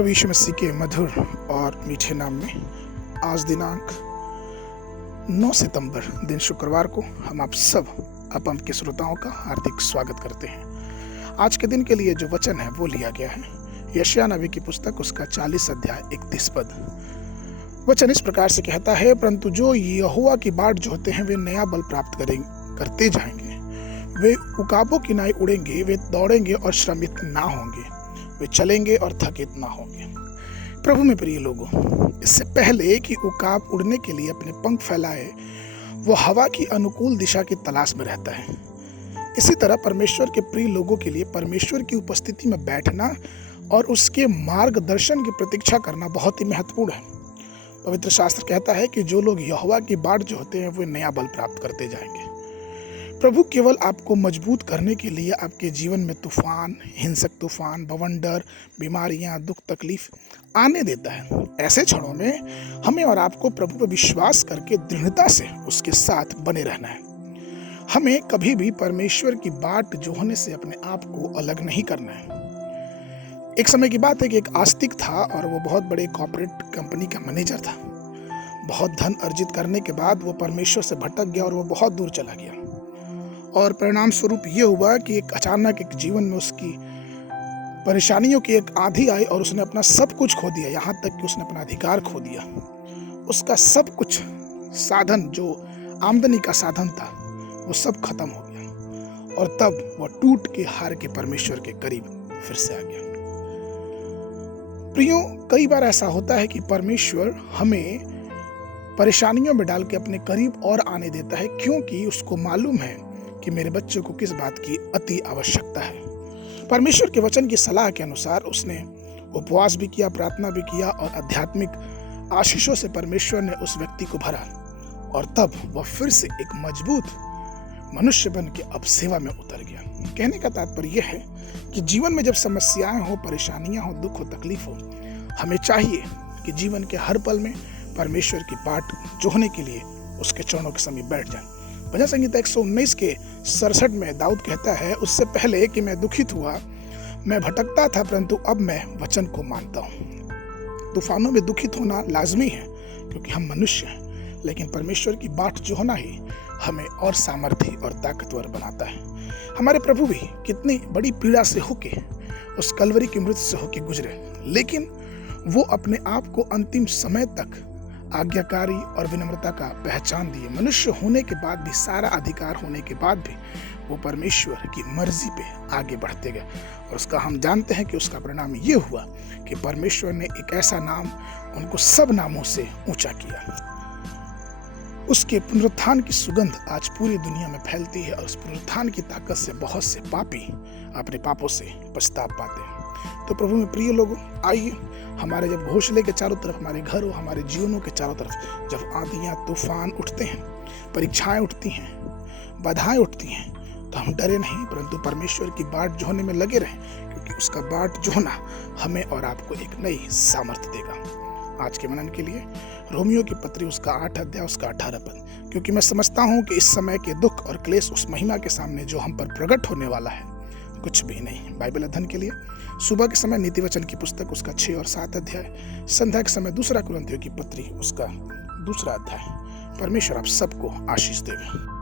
प्रभु यीशु मसीह के मधुर और मीठे नाम में आज दिनांक 9 सितंबर दिन शुक्रवार को हम आप सब अपम के श्रोताओं का हार्दिक स्वागत करते हैं। आज के दिन के लिए जो वचन है वो लिया गया है यशायाह नबी की पुस्तक उसका 40 अध्याय 31 पद। वचन इस प्रकार से कहता है, परंतु जो यहोवा की बाट जोहते हैं वे नया बल प्राप्त करते जाएंगे। वे उकाबों की नाई उड़ेंगे, वे दौड़ेंगे और श्रमित ना होंगे, वे चलेंगे और थकित ना होंगे। प्रभु में प्रिय लोगों, इससे पहले कि उकाब उड़ने के लिए अपने पंख फैलाए वो हवा की अनुकूल दिशा की तलाश में रहता है। इसी तरह परमेश्वर के प्रिय लोगों के लिए परमेश्वर की उपस्थिति में बैठना और उसके मार्गदर्शन की प्रतीक्षा करना बहुत ही महत्वपूर्ण है। पवित्र शास्त्र कहता है कि जो लोग यहोवा की बाट जोहते हैं वे नया बल प्राप्त करते जाएंगे। प्रभु केवल आपको मजबूत करने के लिए आपके जीवन में तूफान, हिंसक तूफान, बवंडर, बीमारियां, दुख, तकलीफ आने देता है। ऐसे क्षणों में हमें और आपको प्रभु पर विश्वास करके दृढ़ता से उसके साथ बने रहना है। हमें कभी भी परमेश्वर की बाट जोहने से अपने आप को अलग नहीं करना है। एक समय की बात है कि एक आस्तिक था और वो बहुत बड़े कॉर्पोरेट कंपनी का मैनेजर था। बहुत धन अर्जित करने के बाद वो परमेश्वर से भटक गया और वो बहुत दूर चला गया। और परिणाम स्वरूप ये हुआ कि अचानक एक जीवन में उसकी परेशानियों की एक आंधी आई और उसने अपना सब कुछ खो दिया, यहाँ तक कि उसने अपना अधिकार खो दिया। उसका सब कुछ साधन, जो आमदनी का साधन था, वो सब खत्म हो गया और तब वो टूट के हार के परमेश्वर के करीब फिर से आ गया। प्रियो, कई बार ऐसा होता है कि परमेश्वर हमें परेशानियों में डाल के अपने करीब और आने देता है, क्योंकि उसको मालूम है कि मेरे बच्चों को किस बात की अति आवश्यकता है। परमेश्वर के वचन की सलाह के अनुसार उसने उपवास भी किया, प्रार्थना भी किया और आध्यात्मिक आशीषों से परमेश्वर ने उस व्यक्ति को भरा और तब वह फिर से एक मजबूत मनुष्य बन के अब सेवा में उतर गया। कहने का तात्पर्य यह है कि जीवन में जब समस्याएं हो, परेशानियां हो, दुख हो, तकलीफ हो, हमें चाहिए कि जीवन के हर पल में परमेश्वर की बाट जोहने के लिए उसके चरणों के समीप बैठ जाए। भजन संहिता 119 के 67 में दाऊद कहता है, उससे पहले कि मैं दुखित हुआ, मैं भटकता था, परंतु अब मैं वचन को मानता हूँ। तूफानों में दुखित होना लाजमी है क्योंकि हम मनुष्य हैं, लेकिन परमेश्वर की बाट जोहना ही हमें और सामर्थी और ताकतवर बनाता है। हमारे प्रभु भी कितनी बड़ी पीड़ा से होके, उस कलवरी की मृत्यु से होके गुजरे, लेकिन वो अपने आप को अंतिम समय तक आज्ञाकारी और विनम्रता का पहचान दिए। मनुष्य होने के बाद भी, सारा अधिकार होने के बाद भी वो परमेश्वर की मर्जी पे आगे बढ़ते गए और उसका हम जानते हैं कि उसका परिणाम ये हुआ कि परमेश्वर ने एक ऐसा नाम उनको सब नामों से ऊंचा किया। उसके पुनरुत्थान की सुगंध आज पूरी दुनिया में फैलती है और उस पुनरुत्थान की ताकत से बहुत से पापी अपने पापों से पछतावा पाते हैं। तो प्रभु में प्रिय लोगों, आइए हमारे जब घोंसले के चारों तरफ, हमारे घरों, हमारे जीवनों के चारों तरफ जब आंधियां, तूफान उठते हैं, परीक्षाएं उठती हैं, बाधाएं उठती हैं, तो हम डरे नहीं, परंतु परमेश्वर की बाट जोहने में लगे रहें, क्योंकि उसका बाट जोहना हमें और आपको एक नई सामर्थ्य देगा। आज के मनन के लिए रोमियो की पत्री उसका 8 अध्याय उसका 18 पद, क्योंकि मैं समझता हूँ कि इस समय के दुख और क्लेश उस महिमा के सामने जो हम पर प्रकट होने वाला है कुछ भी नहीं। बाइबल अध्ययन के लिए सुबह के समय नीति वचन की पुस्तक उसका 6 और 7 अध्याय, संध्या के समय 2 कुरिन्थियों की पत्री उसका 2 अध्याय। परमेश्वर आप सबको आशीष देवे।